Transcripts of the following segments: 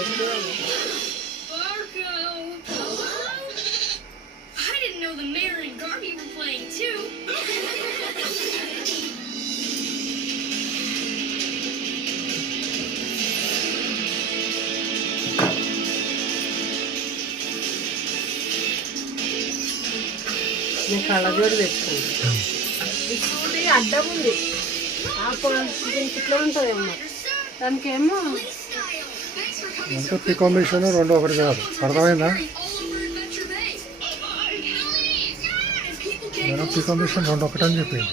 I didn't know the mayor and Garby were playing too. నేను కళ్ళజోడు తెచ్చుకుంటాను. చూడి అడ్డం ఉంది. ఆ ఇట్లా ఉంటుందేమో దానికేమో అంటే పీ కాంబినేషన్ రెండు ఒకటి కాదు. అర్థమైందా? నేను పీ కాంబినేషన్ రెండు ఒకటి అని చెప్పింది.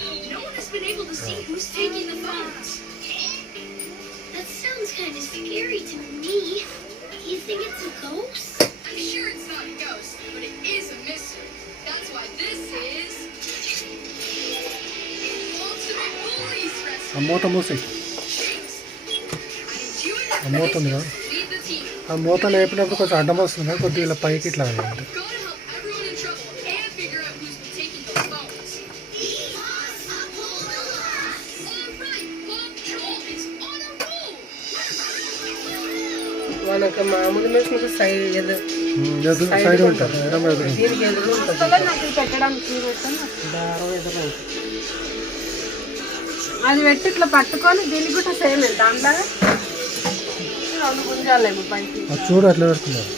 ఆ మూత మూసి ఆ మూత ఉంది కదా, ఆ మూత లేపినప్పుడు కొంచెం అడ్డం వస్తుంది కదా, కొద్దిగా ఇలా పైకి ఇట్లా అంటే మనకు మామూలు మెషిన్కి సైడ్ ఉంటుంది. దీనికి ఎదురు ఉంటుంది పెట్టడానికి దారం ఎదురు ఉంటుంది. అది పెట్టి ఇట్లా పట్టుకొని దీనికి కూడా సేమ్ దాంట్లో రెండు గుంజాలేమో పైకి. చూడు అట్లా పెడుతున్నారు.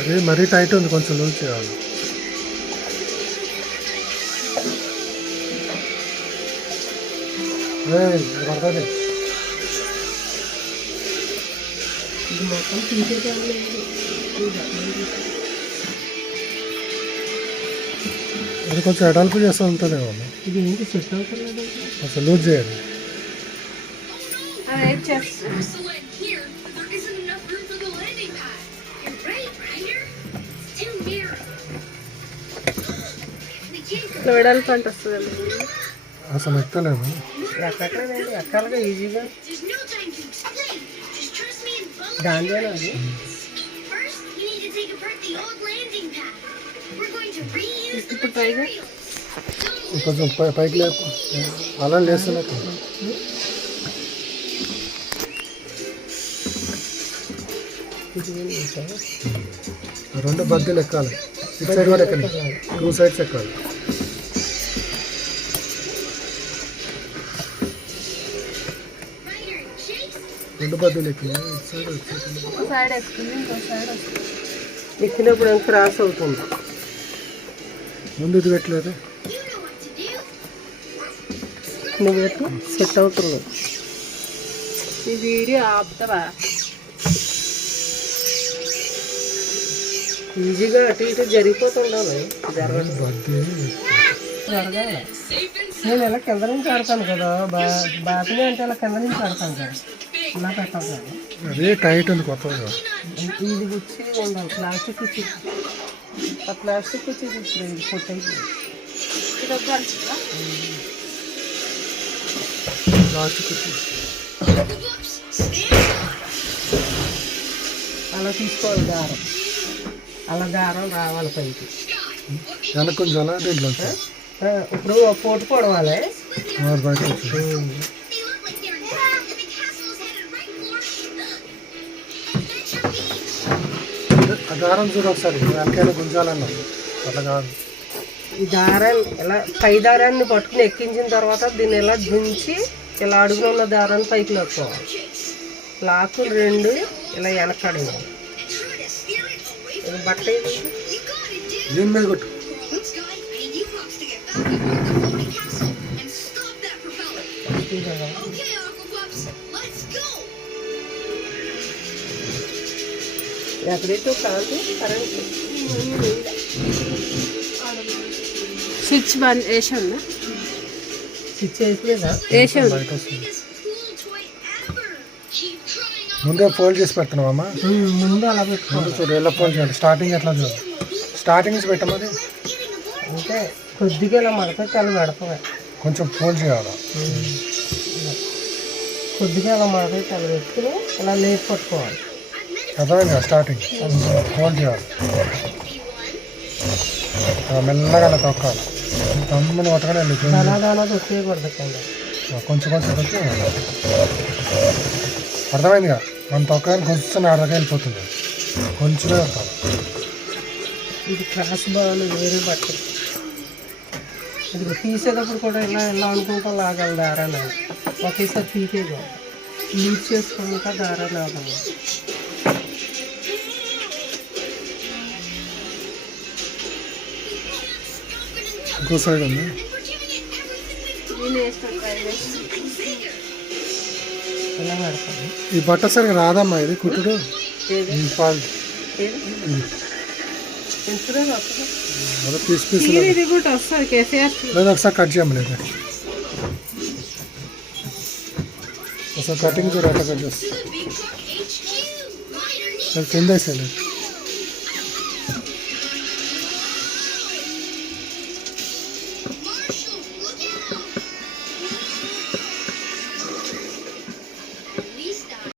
అదే మరీ టైట్ ఉంది, కొంచెం లూజ్ చేయాలి. పడుతుంది. ఇది మొత్తం తీసేది అది కొంచెం ఎడల్పు చేస్తూ ఉంటుందేమో. ఇది ఏంటి సెట్ అవుతుంది, కొంచెం లూజ్ చేయాలి. వెడల్పు అంటే వస్తుంది అసలు ఎక్కలేదు. ఎక్కట్లేదండి, ఎక్కాలిగా ఈజీగా. దాందేనా అది ఇప్పుడు పైగా కొంచెం పైకి లేపు, అలా లేస్తున్నట్టు. రెండు బద్దీలు ఎక్కాలి, ఇటు సైడ్ కూడా ఎక్కాలి, 2 sides ఎక్కాలి. రెండు బద్దీలు ఎక్కినా ఇటు సైడ్ ఎక్కుతుంది, ఇంకో సైడ్ వస్తుంది. ఎక్కినప్పుడు ఏం క్రాస్ అవుతుంది. ముందు ఇది పెట్టలేదు, నువ్వు పెట్టు సెట్ అవుతుంది. ఈ వీడియో ఆపుతావా? ఈజీగా అటు ఇటు జరిగిపోతుండాలి. జరగాలి. నేను ఇలా కింద నుంచి ఆడతాను కదా, బాగా అంటే ఇలా కింద నుంచి ఆడతాను కదా, ఇలా పెట్టాలి కదా. అదే టైట్ ఉంది కొత్తగా. ఇది గుచ్చి ఉండాలి, ప్లాస్టిక్ కుచ్చి. ఆ ప్లాస్టిక్ కుచ్చి ఇప్పుడు ఇది పొట్టయిపోయింది. ప్లాస్టిక్ కుచ్చి అలా తీసుకోవాలి దారం, అలా దారం రావాలి పైకి. వెనక్కి కొంచెం అలా దీంట్లో ఇప్పుడు పోటు పొడవాలి. బయట దారం చూడు ఒకసారి, వెనకాల గుంజాలన్నా అట్లా కాదు. ఈ దారాన్ని ఇలా పై దారాన్ని పట్టుకుని ఎక్కించిన తర్వాత దీన్ని ఇలా దించి ఇలా అడుగులో ఉన్న దారాన్ని పైకి లాక్కోవాలి. లాక్కులు రెండు ఇలా వెనకాడేయాలి. బట్ట దీని మీద కొట్టు. ఎక్కడైతే కాదు కరెంట్ స్విచ్ బంద్ వేసాను. స్విచ్ వేసలేదా? వేసాను. ముందే ఫోల్డ్ చేసి పెడుతున్నావమ్మా? ముందు అలా పెట్టుకోండి. చూడు ఎలా ఫోల్డ్ చేయాలి. స్టార్టింగ్ ఎట్లా చూడు, స్టార్టింగ్ నుంచి పెట్టమది. అంటే కొద్దిగా ఇలా మడత చాలా పెడతాయి, కొంచెం ఫోల్డ్ చేయాలి. కొద్దిగా అలా మడత అలా పెట్టుకుని ఇలా లేపు పట్టుకోవాలి. అర్థమైంది కదా స్టార్టింగ్ హోల్డ్ చేయాలి, మెల్లగా అలా తొక్కాలి, తమ్ముని పట్టగానే వెళ్ళి దానా దానా తొక్కేయకూడదు కింద. కొంచెం కొంచెం తొక్కి అర్థమైందిగా. మనం తొక్కగానే కొంచెం ఆడదాకా వెళ్ళిపోతుంది, కొంచెమే వస్తాం. ఇది క్రాస్ బాల్ వేరే బట్టి ఇది తీసేటప్పుడు కూడా ఇలా ఇలా అనుకుంటా లాగాలి దారాన్ని. ఒకేసారి తీసేయకూడదు, లీడ్ చేసుకుంటా దారాన్ని ఆగాలి. ఇంకో సైడ్ ఉంది. ఇలా పెడతాను. ఈ బట్ట సరిగా రాదమ్మా ఇది కుట్టుడు. ఏది ఫాల్ట్ ఇన్సూరెన్స్ వస్తుంది. అదే పీస్ పీస్ ఇది కూడా వస్తుంది కేసీఆర్. లేదు ఒకసారి కట్ చేయలేదు, ఒకసారి కటింగ్ చూడ ఎట్లా కట్ చేస్తుంది. కింద వేసేయలేదు.